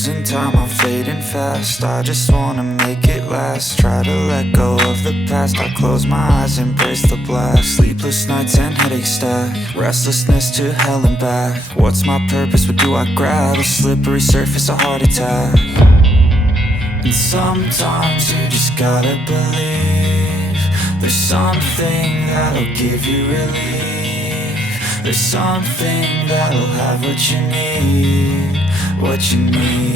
losing time, I'm fading fast. I just wanna make it last. Try to let go of the past. I close my eyes, embrace the blast. Sleepless nights and headaches stack. Restlessness to hell and back. What's my purpose? What do I grab? A slippery surface, a heart attack. And sometimes you just gotta believe there's something that'll give you relief. There's something that'll have what you need, what you need.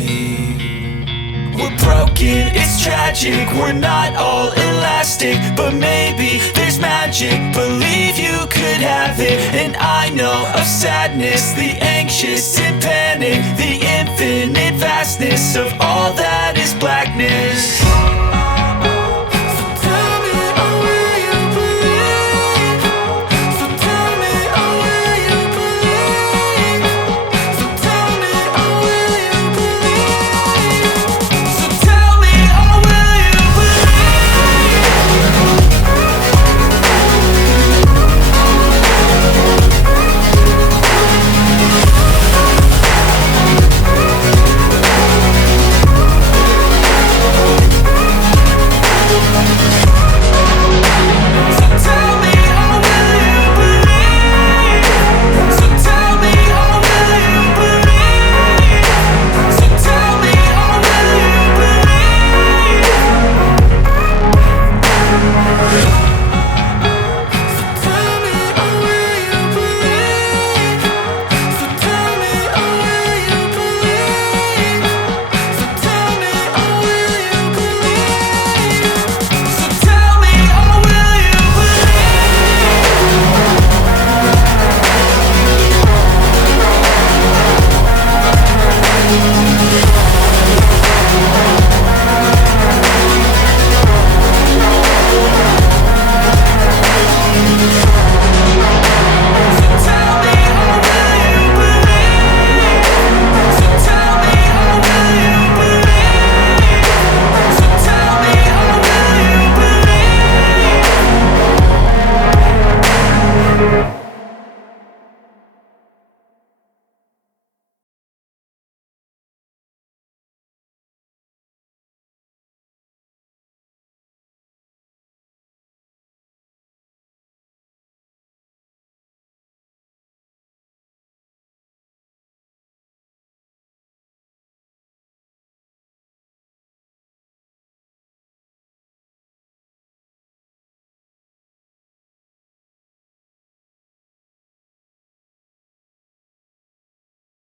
We're broken, it's tragic, we're not all elastic, but maybe there's magic. Believe you could have it. And I know of sadness, the anxious and panic, the infinite vastness of all that is blackness.